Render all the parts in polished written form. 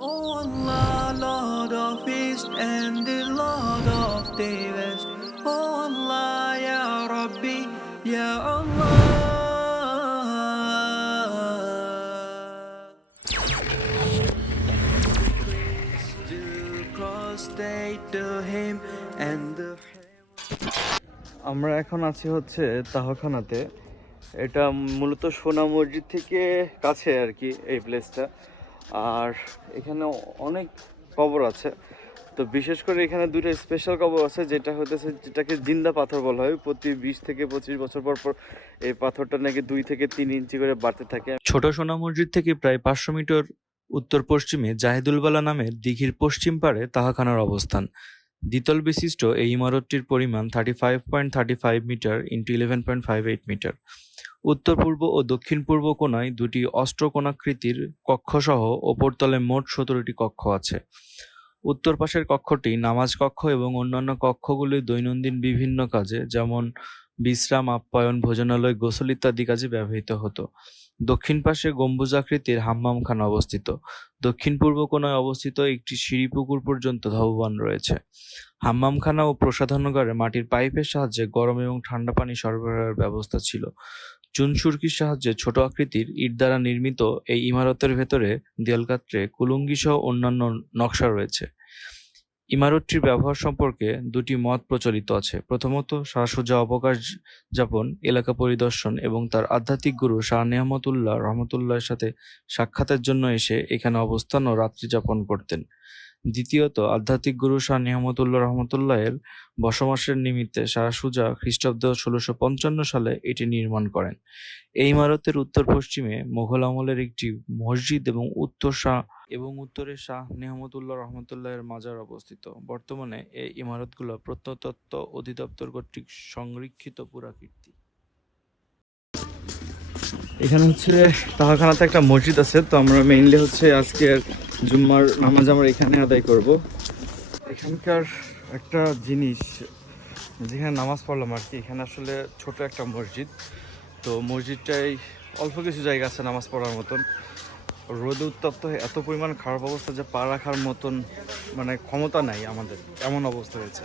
Oh Allah, Lord of East and the Lord of the West. Oh Allah, Ya Rabbi, Ya Allah. To prostrate to Him and the আমরা এখন আছি হচ্ছে তাহখানাতে। এটা মূলত সোনা মসজিদ থেকে কাছে আর কি এই প্লেসটা। আর এখানে অনেক কবর আছে, তো বিশেষ করে এখানে দুটো স্পেশাল কবর আছে, যেটাকে জিন্দা পাথর বলা হয়। প্রতি 20 থেকে 25 বছর পর পর এই পাথরটা নাকি 2 থেকে 3 ইঞ্চি করে বাড়তে থাকে। ছোট সোনা মসজিদ থেকে প্রায় 500 মিটার উত্তর পশ্চিমে জাহিদুলবালা নামের দিঘির পশ্চিম পাড়ে তাহাখানার অবস্থান। দ্বিতল বিশিষ্ট এই ইমারতটির পরিমাণ 35.35 মিটার ইন্টু 11.58 মিটার। উত্তর পূর্ব ও দক্ষিণ পূর্ব কোণায় দুটি অষ্টকোণাকৃতির কক্ষসহ ওপরতলে মোট 17টি কক্ষ আছে। উত্তর পাশের কক্ষটি নামাজ কক্ষ এবং অন্যান্য কক্ষগুলি দৈনন্দিন বিভিন্ন কাজে, যেমন বিশ্রাম, আপ্যায়ন, ভোজনালয়, গোসল ইত্যাদি কাজে ব্যবহৃত হতো। দক্ষিণ পাশে গম্বুজাকৃতির হাম্মামখানা অবস্থিত। দক্ষিণ পূর্ব কোণায় অবস্থিত একটি সিঁড়িপুকুর পর্যন্ত ধাবমান রয়েছে। হাম্মামখানা ও প্রসাধনাগারে মাটির পাইপের সাহায্যে গরম এবং ঠান্ডা পানি সরবরাহের ব্যবস্থা ছিল। চুন-সুরকির সাহায্যে ছোট আকৃতির ইট দ্বারা নির্মিত এই ইমারতের ভেতরে দেয়ালগাত্রে কুলুঙ্গি সহ অন্যান্য নকশা রয়েছে। ইমারতটির ব্যবহার সম্পর্কে দুটি মত প্রচলিত আছে। প্রথমত, শাহ সুজা অবকাশ যাপন, এলাকা পরিদর্শন এবং তার আধ্যাত্মিক গুরু শাহ নেয়ামতুল্লাহ রহমতুল্লাহের সাথে সাক্ষাতের জন্য এসে এখানে অবস্থান ও রাত্রি যাপন করতেন। দ্বিতীয়ত, আধ্যাত্মিক গুরু শাহ নেয়ামতুল্লাহ রহমতুল্লাহের বসবাসের নিমিত্তে শাহ সুজা খ্রিস্টাব্দ 1655 সালে এটি নির্মাণ করেন। এই ইমারতের উত্তর পশ্চিমে মোঘল আমলের একটি মসজিদ এবং উত্তরে শাহ নেয়ামতুল্লাহ রহমতুল্লাহের মাজার অবস্থিত। বর্তমানে এই ইমারতগুলো প্রত্নতত্ত্ব অধিদপ্তর কর্তৃক সংরক্ষিত পুরাকীর্তি। এখানে হচ্ছে তাহাখানাতে একটা মসজিদ আছে, তো আমরা মেইনলি হচ্ছে আজকের জুম্মার নামাজ আমরা এখানে আদায় করব। এখানকার একটা জিনিস, যেখানে নামাজ পড়লাম আর কি, এখানে আসলে ছোট একটা মসজিদ। তো মসজিদটাই অল্প কিছু জায়গা আছে নামাজ পড়ার মতন। রোদে উত্তপ্ত হয়ে এত পরিমাণ খারাপ অবস্থা যে পা রাখার মতন মানে ক্ষমতা নাই আমাদের, এমন অবস্থা হয়েছে।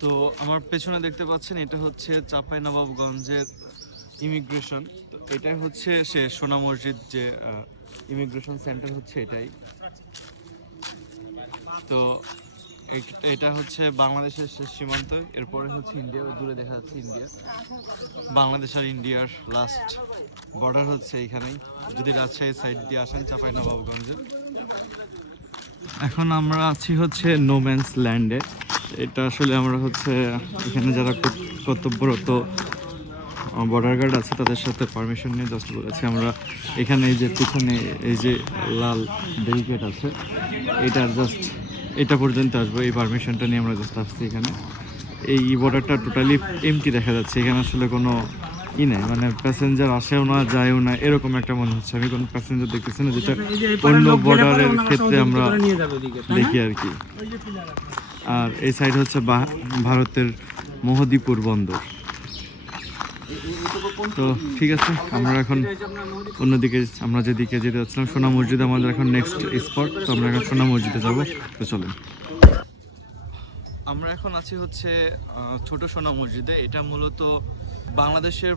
তো আমার পেছনে দেখতে পাচ্ছেন, এটা হচ্ছে চাঁপাইনবাবগঞ্জের ইমিগ্রেশন। তো এটাই হচ্ছে সে সোনা মসজিদ যে ইমিগ্রেশন সেন্টার হচ্ছে এটাই। তো এটা হচ্ছে বাংলাদেশের শেষ সীমান্ত, এরপরে হচ্ছে ইন্ডিয়া, দূরে দেখা যাচ্ছে ইন্ডিয়া। বাংলাদেশ আর ইন্ডিয়ার লাস্ট বর্ডার হচ্ছে এইখানেই, যদি রাজশাহী সাইড দিয়ে আসেন চাঁপাইনবাবগঞ্জে। এখন আমরা আছি হচ্ছে নোম্যান্স ল্যান্ডে। এটা আসলে আমরা হচ্ছে এখানে যারা কর্তব্যরত বর্ডার গার্ড আছে তাদের সাথে পারমিশন নিয়ে জাস্ট বলেছি আমরা এখানে এই যে পিছনে এই যে লাল ব্যারিকেড আছে, এটা পর্যন্ত আসবো। এই পারমিশনটা নিয়ে আমরা জাস্ট আসছি এখানে। এই বর্ডারটা টোটালি এমটি দেখা যাচ্ছে, এখানে আসলে কোনো নেই, মানে প্যাসেঞ্জার আসেও না যায়ও না, এরকম একটা মনে হচ্ছে। আমি কোনো প্যাসেঞ্জার দেখতেছি না, যেটা অন্য বর্ডারের ক্ষেত্রে আমরা দেখি আর কি। আর এই সাইড হচ্ছে ভারতের মোহদীপুর বন্দর। তো ঠিক আছে, আমরা এখন অন্যদিকে, আমরা যেদিকে যেতে যাচ্ছিলাম সোনা মসজিদ আমাদের এখন নেক্সট স্পট। তো আমরা এখন সোনা মসজিদে যাব, তো চলেন। আমরা এখন আছি হচ্ছে ছোট সোনা মসজিদে। এটা মূলত বাংলাদেশের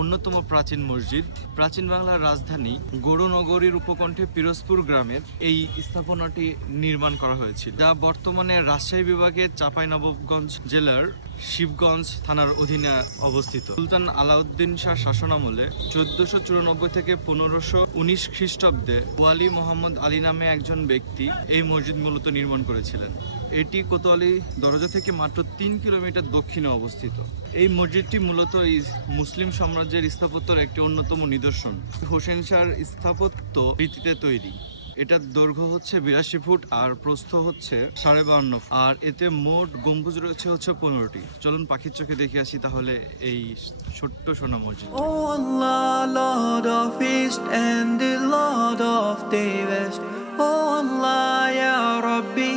অন্যতম প্রাচীন মসজিদ। প্রাচীন বাংলার রাজধানী গৌরনগরীর উপকণ্ঠে পিরোজপুর গ্রামের এই স্থাপনাটি নির্মাণ করা হয়েছিল, যা বর্তমানে রাজশাহী বিভাগের চাঁপাইনবাবগঞ্জ জেলার শিবগঞ্জ থানার অধীনে অবস্থিত। সুলতান আলাউদ্দিন শাহ শাসনামলে 1494 থেকে 1519 খ্রিস্টাব্দে ওয়ালি মোহাম্মদ আলী নামে একজন ব্যক্তি এই মসজিদ মূলত নির্মাণ করেছিলেন। এটি কোতোয়ালি দরজা থেকে মাত্র 3 কিলোমিটার দক্ষিণে অবস্থিত। এই মসজিদটি মূলত মুসলিম সাম্রাজ্যের স্থাপত্যের একটি অন্যতম নিদর্শন। হোসেন শাহর স্থাপত্য রীতিতে তৈরি। এটার দৈর্ঘ্য হচ্ছে 82 ফুট আর প্রস্থ হচ্ছে 52.5 ফুট। আর এতে মোট গম্বুজ রয়েছে হচ্ছে 15টি। চলুন পাখির চোখে দেখে আসি তাহলে এই ছোট্ট সোনা মসজিদ। Oh Allah, Lord of East and the Lord of the West. Oh Allah, Ya Rabbi,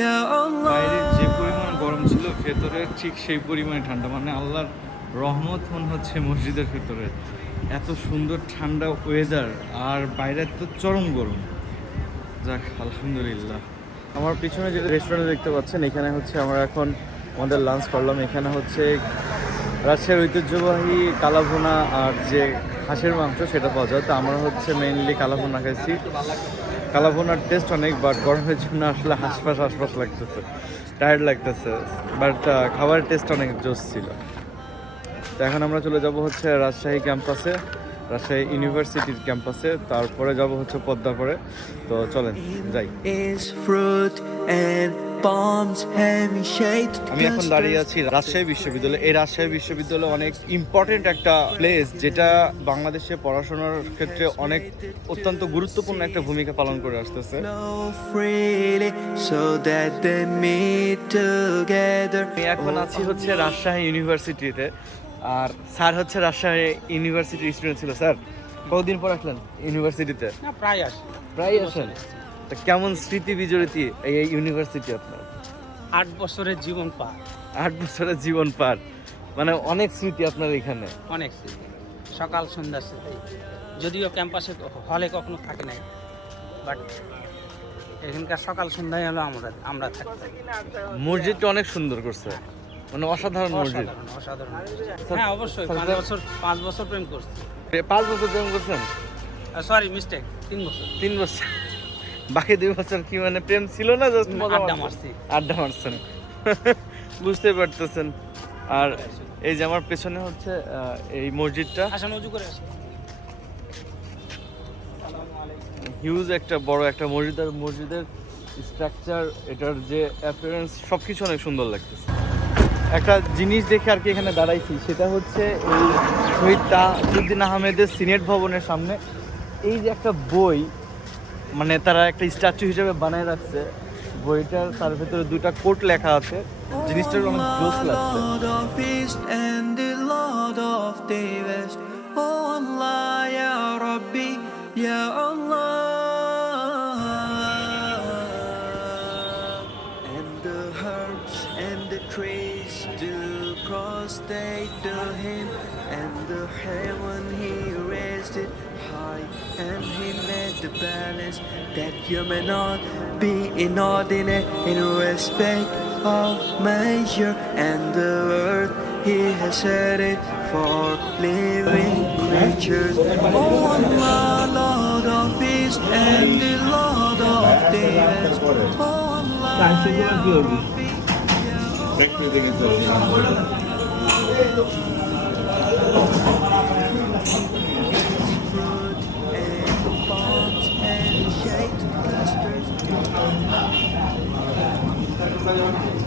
Ya Allah. বাইরে যে পরিমাণ গরম ছিল, ভেতরে ঠিক সেই পরিমাণে ঠান্ডা, মানে আল্লাহর রহমত মনে হচ্ছে মসজিদের ভিতরে। এত সুন্দর ঠান্ডা ওয়েদার, আর বাইরে তো চরম গরম। যাক আলহামদুলিল্লাহ। আমার পিছনে যে রেস্টুরেন্ট দেখতে পাচ্ছেন, এখানে হচ্ছে আমরা এখন আমাদের লাঞ্চ করলাম। এখানে হচ্ছে রাজশাহীর ঐতিহ্যবাহী কালাভুনা আর যে হাঁসের মাংস সেটা পাওয়া যায়। তো আমরা হচ্ছে মেইনলি কালাভুনা খাইছি। কালাভুনার টেস্ট অনেক, বাট গরমের জন্য আসলে হাঁসফাঁস লাগতেছে, টায়ার্ড লাগতেছে, বাট খাবারের টেস্ট অনেক জোস ছিল। তো এখন আমরা চলে যাব হচ্ছে রাজশাহী ক্যাম্পাসে, রাজশাহী ইউনিভার্সিটির ক্যাম্পাসে, তারপরে যাব হচ্ছে পদ্মা করে। তো চলেন যাই। আমি এখন দাঁড়িয়ে আছি রাজশাহী বিশ্ববিদ্যালয়। এই রাজশাহী বিশ্ববিদ্যালয় অনেক ইম্পর্টেন্ট একটা প্লেস, যেটা বাংলাদেশে পড়াশোনার ক্ষেত্রে অনেক অত্যন্ত গুরুত্বপূর্ণ একটা ভূমিকা পালন করে আসতেছে। আমি এখন আছি হচ্ছে রাজশাহী ইউনিভার্সিটিতে, আর স্যার হচ্ছে রাজশাহী ইউনিভার্সিটির স্টুডেন্ট ছিল। স্যার কতদিন পর আসলেন ইউনিভার্সিটিতে? না, প্রায় আসেন। তা কেমন স্মৃতি বিজড়িত এই ইউনিভার্সিটি আপনার? 8 বছরের জীবন পার। 8 বছরের জীবন পার, মানে অনেক স্মৃতি আপনার এখানে। অনেক স্মৃতি, সকাল সন্ধ্যা স্মৃতি। যদিও ক্যাম্পাসে হলে কখনো থাকে নাই, বাট এখানকার সকাল সন্ধ্যায় হলো আমরা থাকতাম। মসজিদটা অনেক সুন্দর করছে, মানে অসাধারণ মসজিদ। অসাধারণ। হ্যাঁ অবশ্যই, 5 বছর প্রেম করছি। 5 বছর প্রেম করছেন? সরি, মিস্টেক, 3 বছর। 3 বছর। বাকি 2 বছর কি মানে প্রেম ছিল না, জাস্ট আড্ডা মারছি? আড্ডা মারছেন। বুঝতে পারতেছেন। আর এই যে আমার পেছনে হচ্ছে এই মসজিদটা, আসেন উজু করে আসি। হিউজ একটা বড় একটা মসজিদ, আর মসজিদের স্ট্রাকচার, এটার যে অ্যাপিয়ারেন্স সবকিছু অনেক সুন্দর লাগতেছে। একটা জিনিস দেখে আর কি এখানে দাঁড়াইছি, সেটা হচ্ছে এই শহীদ তাজউদ্দিন আহমেদের সিনেট ভবনের সামনে এই যে একটা বই, মানে তারা একটা স্ট্যাচু হিসেবে বানায় রাখছে বইটার, তার ভেতরে 2টা কোট লেখা আছে। জিনিসটা অনেক জোস লাগছে। Prostrate to him, and the heaven he raised it high, and he made the balance that you may not be inordinate in respect of measure, and the earth he has set it for living creatures. Oh Allah, Lord of East and the Lord of the West. Oh Allah, Ya Rabbi. Fruit and palms and shade clusters.